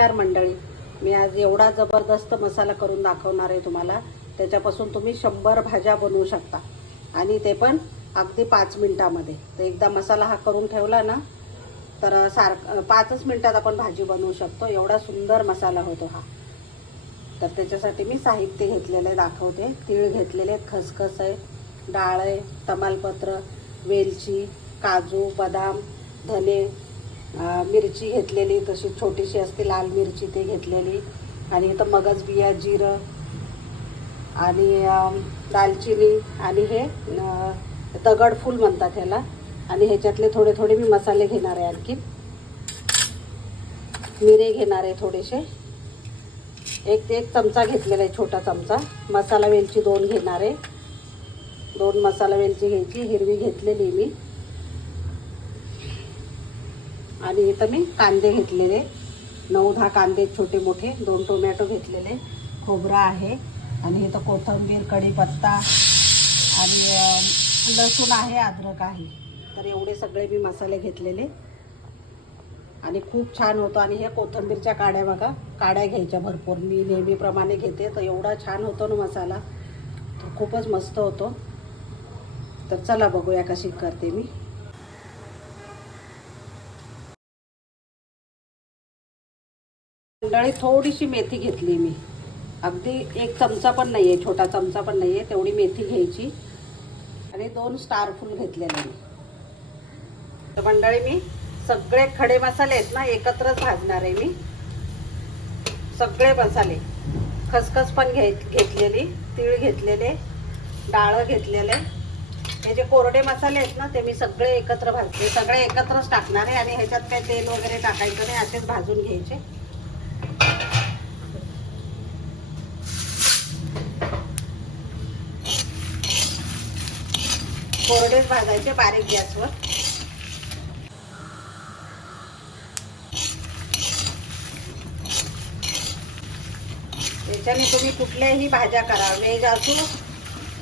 नमस्कार मंडळी. मी आज एवढा जबरदस्त मसाला करून दाखवणार आहे तुम्हाला. त्याच्यापासून तुम्ही शंभर भाज्या बनवू शकता. आणि ते पण अगदी पाच मिनटामध्ये. तर एकदा मसाला हा करून ठेवला ना तर सार पाचच मिनटात आपण भाजी बनवू शकतो. एवढा सुंदर मसाला होतो हा. तर त्याच्यासाठी मी साहित्य घेतलेलं आहे दाखवते. तीळ घेतलेले आहेत खसखस आहे डाळ आहे तमालपत्र वेलची काजू बदाम धने मिरची घेतलेली तशी छोटीशी असते लाल मिरची ते घेतलेली. आणि इथं मगज बिया जिरं आणि दालचिनी आणि हे दगडफूल म्हणतात ह्याला. आणि ह्याच्यातले थोडे थोडे मी मसाले घेणार आहे आणखी. मिरे घेणार आहे थोडेसे. एक एक चमचा घेतलेला आहे छोटा चमचा. मसाला वेलची दोन घेणार आहे. दोन मसाला वेलची घ्यायची हिरवी घेतलेली मी. आणि इथं मी कांदे घेतलेले. नऊ दहा कांदे छोटे मोठे दोन टोमॅटो घेतलेले. खोबरा आहे. आणि इथं कोथिंबीर कढीपत्ता आणि लसूण आहे अद्रक आहे. तर एवढे सगळे मी मसाले घेतलेले. आणि खूप छान होतो. आणि हे कोथिंबीरच्या काड्या बघा काड्या घ्यायच्या भरपूर. मी नेहमीप्रमाणे घेते. तर एवढा छान होतो ना मसाला. तर खूपच मस्त होतो. तर चला बघूया कशी करते मी. मंडळी थोडीशी मेथी घेतली मी. अगदी एक चमचा पण नाही आहे छोटा चमचा पण नाही आहे तेवढी मेथी घ्यायची. आणि दोन स्टार फुल घेतलेले मी. तर मंडळी मी सगळे खडे मसाले आहेत ना एकत्रच भाजणार आहे मी. सगळे मसाले. खसखस पण घे घेतलेली तीळ घेतलेले डाळं घेतलेले. हे जे कोरडे मसाले आहेत ना ते मी सगळे एकत्र भाजते. सगळे एकत्रच टाकणार आहे आणि ह्याच्यात काही तेल वगैरे टाकायचं नाही असेच भाजून घ्यायचे. कोरडेच भाजायचे बारीक गॅसवर त्याच्याने तुम्ही कुठल्याही भाज्या करा व्हेज असू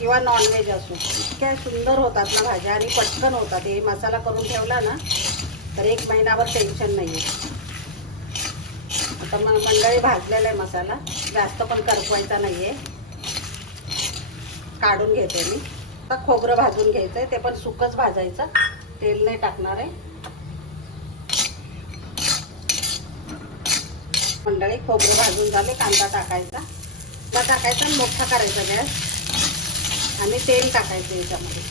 किंवा नॉनव्हेज असू. इतक्या सुंदर होतात ना भाज्या आणि पटकन होतात. हे मसाला करून ठेवला ना तर एक महिनाभर टेन्शन नाही आहे आता मग मंडळी भाजलेला आहे मसाला. जास्त पण करपवायचा नाही आहे काढून घेते मी. आता खोबरं भाजून घ्यायचं आहे ते पण सुकच भाजायचं. तेल नाही टाकणार आहे. मंडळी खोबरं भाजून झाले कांदा टाकायचा. कांदा टाकायचा आणि मोठा करायचा गॅस. आणि तेल टाकायचं याच्यामध्ये.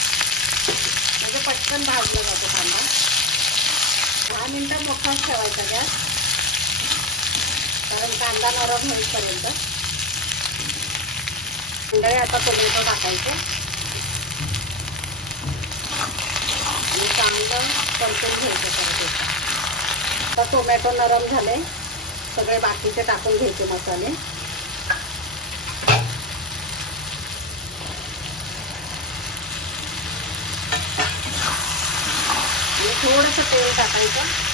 म्हणजे पटकन भाजला जातो कांदा. दहा मिनटं मोठाच ठेवायचा गॅस. कारण कांदा नरम होईपर्यंत मंडळी आता टोमॅटो टाकायचे. आणि चांगलं परतून घ्यायचं परत आता टोमॅटो नरम झाले. सगळे बाकीचे टाकून घ्यायचे मसाले. थोडंसं तेल टाकायचं.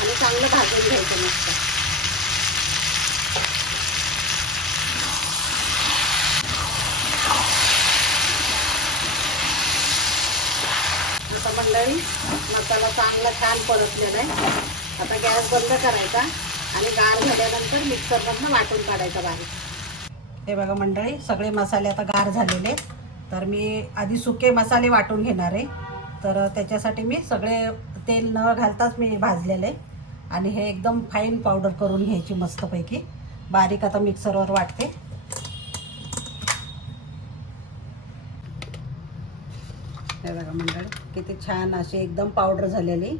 आणि चांगलं भाजून घ्यायचं मस्त. आता मंडळी मसाला चांगला छान परतलेला आहे. आता गॅस बंद करायचा आणि गार झाल्यानंतर मिक्सरमधनं वाटून काढायचा बाहेर हे बघा मंडळी सगळे मसाले आता गार झालेले आहेत. तर मी आधी सुके मसाले वाटून घेणार आहे. तर त्याच्यासाठी मी सगळे तेल न घालताच मी भाजलेले आणि हे एकदम फाईन पावडर करून घ्यायची मस्तपैकी. बारीक आता मिक्सरवर वाटते. हे बघा मंडळ किती छान अशी एकदम पावडर झालेली.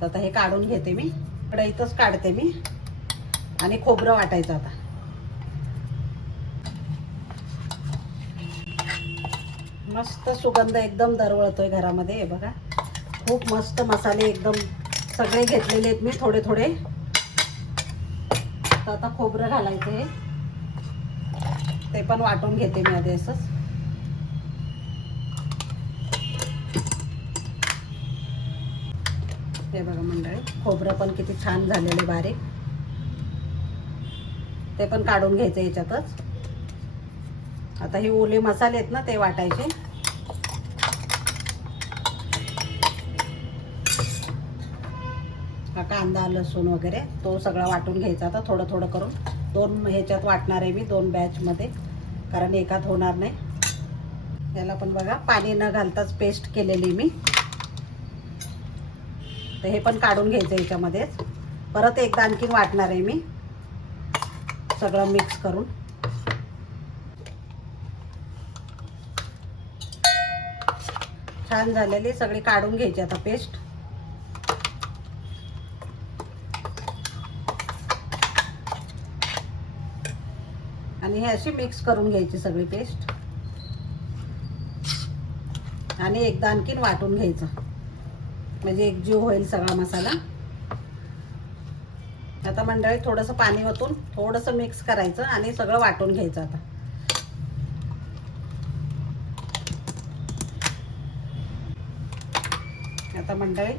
तर आता हे काढून घेते मी. कढईतच काढते मी. आणि खोबरं वाटायचं आता. मस्त सुगंध एकदम दरवळतोय घरामध्ये हे बघा. खूप मस्त मसाले एकदम सगळे घेतलेले आहेत मी थोडे थोडे. तर आता खोबरं घालायचं हे ते पण वाटून घेते मी आधी असंच. हे बघा मंडळी खोबरं पण किती छान झालेले बारीक. ते पण काढून घ्यायचं याच्यातच. आता हे ओले मसाले आहेत ना ते वाटायचे. हा कांदा लसूण वगैरे तो सगळा वाटून घ्यायचा. आता थोडं थोडं करून दोन ह्याच्यात वाटणार आहे मी दोन बॅचमध्ये कारण एकात होणार नाही. याला पण बघा पाणी न घालताच पेस्ट केलेली मी. तर हे पण काढून घ्यायचं याच्यामध्येच. परत एकदा आणखीन वाटणार आहे मी. सगळं मिक्स करून. छान झालेली सगळी काढून घ्यायची आता पेस्ट आणि हे अशी मिक्स करून घ्यायची सगळी पेस्ट आणि एकदा आणखीन वाटून घ्यायचं. म्हणजे एकजीव होईल सगळा मसाला. आता मंडळी थोडंसं पाणी ओतून थोडंसं मिक्स करायचं आणि सगळं वाटून घ्यायचं आता. आता मंडळी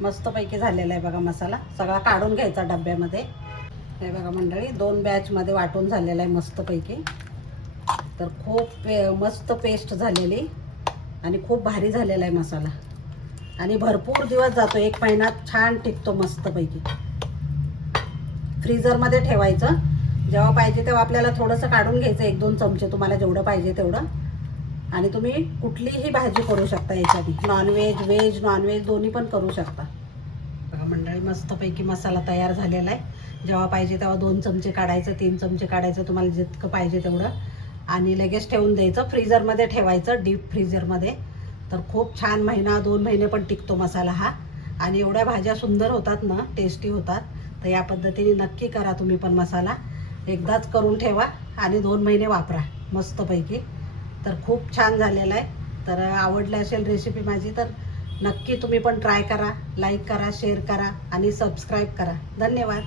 मस्तपैकी झालेला आहे बघा मसाला. सगळा काढून घ्यायचा डब्यामध्ये. हे बघा मंडळी दोन बॅचमध्ये वाटून झालेला आहे मस्तपैकी. तर खूप पे- मस्त पेस्ट झालेली आणि खूप भारी झालेला आहे मसाला. आणि भरपूर दिवस जातो एक महिना छान टिकतो मस्तपैकी. फ्रीजरमध्ये ठेवायचं. जेव्हा पाहिजे तेव्हा आपल्याला थोडंसं काढून घ्यायचं एक दोन चमचे तुम्हाला जेवढं पाहिजे तेवढं. आणि तुम्ही कुठलीही भाजी करू शकता याच्यानी नॉनव्हेज व्हेज नॉनव्हेज दोन्ही पण करू शकता. बघा मंडळी मस्तपैकी मसाला तयार झालेला आहे. जेव्हा पाहिजे तेव्हा दोन चमचे काढायचं तीन चमचे काढायचं तुम्हाला जितकं पाहिजे तेवढं. आणि लगेच ठेवून द्यायचं फ्रीजरमध्ये ठेवायचं डीप फ्रीजरमध्ये. तर खूप छान महिना दोन महिने पण टिकतो मसाला हा. आणि एवढ्या भाज्या सुंदर होतात ना टेस्टी होतात. तर या पद्धतीने नक्की करा तुम्ही पण मसाला. एकदाच करून ठेवा आणि दोन महिने वापरा मस्तपैकी. तर खूप छान झालेला आहे. तर आवडली असेल रेसिपी माझी तर नक्की तुम्ही पण ट्राय करा लाईक करा शेअर करा आणि सबस्क्राईब करा. धन्यवाद.